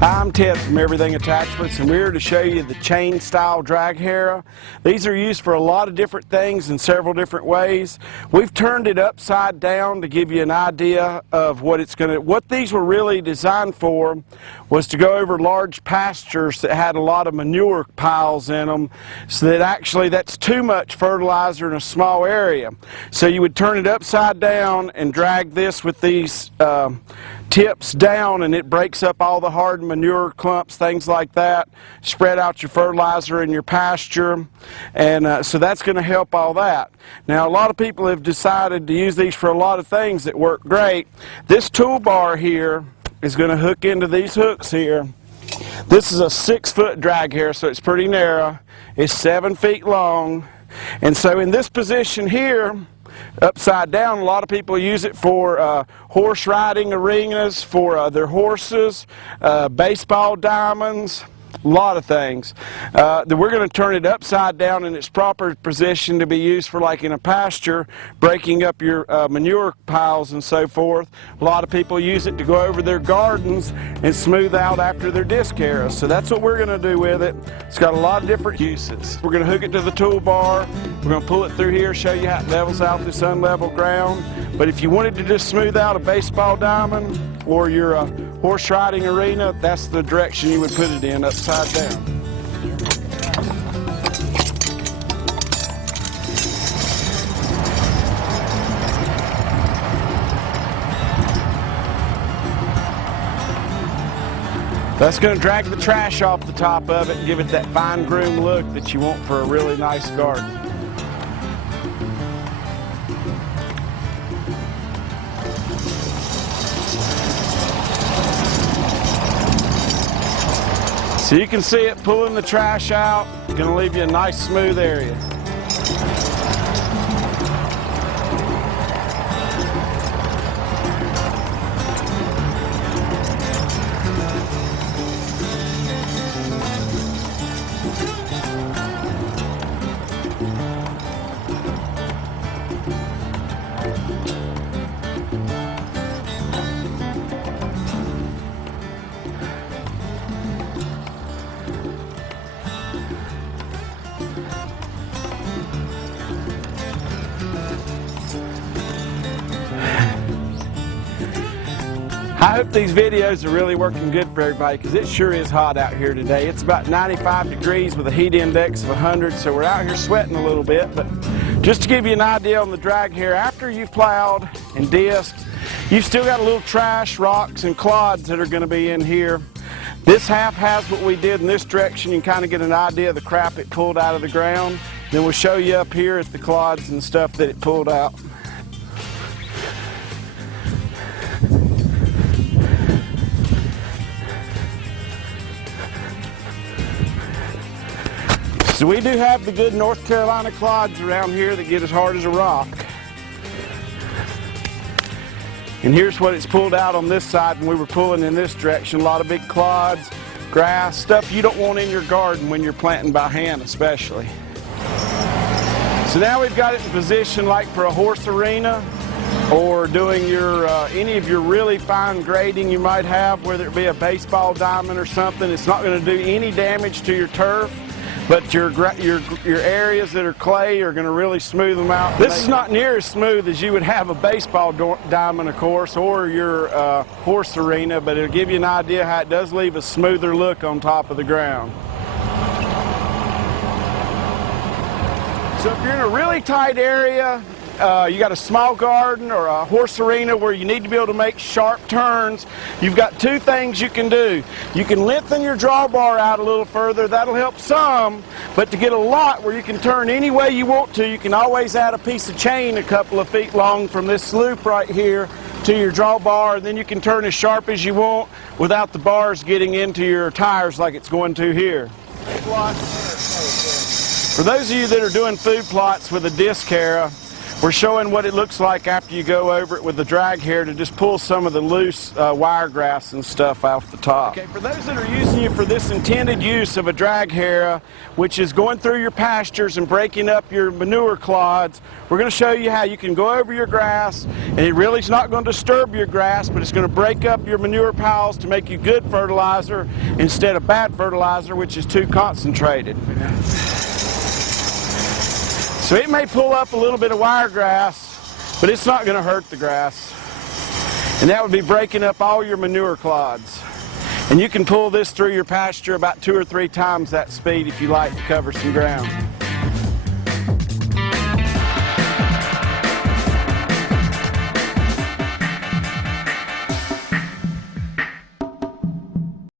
Hi, I'm Ted from Everything Attachments, and we're here to show you the chain style drag harrow. These are used for a lot of different things in several different ways. We've turned it upside down to give you an idea of what these were really designed for was to go over large pastures that had a lot of manure piles in them, so that actually that's too much fertilizer in a small area. So you would turn it upside down and drag this with these tips down, and it breaks up all the hard manure clumps, things like that. Spread out your fertilizer in your pasture, and so that's going to help all that. Now, a lot of people have decided to use these for a lot of things that work great. This toolbar here is going to hook into these hooks here. This is a 6-foot drag harrow, so it's pretty narrow. It's 7 feet long, and so in this position here, upside down, a lot of people use it for horse riding arenas, for their horses, baseball diamonds, a lot of things. Then we're going to turn it upside down in its proper position to be used for, like in a pasture, breaking up your manure piles and so forth. A lot of people use it to go over their gardens and smooth out after their disc harrows. So that's what we're going to do with it. It's got a lot of different uses. We're going to hook it to the toolbar. We're going to pull it through here, show you how it levels out this unlevel ground. But if you wanted to just smooth out a baseball diamond or your horse riding arena, that's the direction you would put it in, upside down. That's going to drag the trash off the top of it and give it that fine groomed look that you want for a really nice garden. So you can see it pulling the trash out. It's going to leave you a nice smooth area. I hope these videos are really working good for everybody, because it sure is hot out here today. It's about 95 degrees with a heat index of 100, so we're out here sweating a little bit. But just to give you an idea on the drag here, after you've plowed and disked, you've still got a little trash, rocks, and clods that are going to be in here. This half has what we did in this direction. You can kind of get an idea of the crap it pulled out of the ground. Then we'll show you up here at the clods and stuff that it pulled out. So we do have the good North Carolina clods around here that get as hard as a rock. And here's what it's pulled out on this side when we were pulling in this direction. A lot of big clods, grass, stuff you don't want in your garden when you're planting by hand especially. So now we've got it in position like for a horse arena, or doing your any of your really fine grading you might have, whether it be a baseball diamond or something. It's not going to do any damage to your turf. But your areas that are clay are going to really smooth them out. This is not near as smooth as you would have a baseball diamond, of course, or your horse arena, but it'll give you an idea how it does leave a smoother look on top of the ground. So if you're in a really tight area, you got a small garden or a horse arena where you need to be able to make sharp turns, you've got two things you can do. You can lengthen your drawbar out a little further. That'll help some, but to get a lot where you can turn any way you want to, you can always add a piece of chain a couple of feet long from this loop right here to your drawbar, and then you can turn as sharp as you want without the bars getting into your tires like it's going to here. For those of you that are doing food plots with a disc harrow, We're showing what it looks like after you go over it with the drag harrow to just pull some of the loose wiregrass and stuff off the top. Okay, for those that are using it for this intended use of a drag harrow, which is going through your pastures and breaking up your manure clods, we're going to show you how you can go over your grass, and it really is not going to disturb your grass, but it's going to break up your manure piles to make you good fertilizer instead of bad fertilizer, which is too concentrated. So it may pull up a little bit of wiregrass, but it's not going to hurt the grass. And that would be breaking up all your manure clods. And you can pull this through your pasture about 2 or 3 times that speed if you like to cover some ground.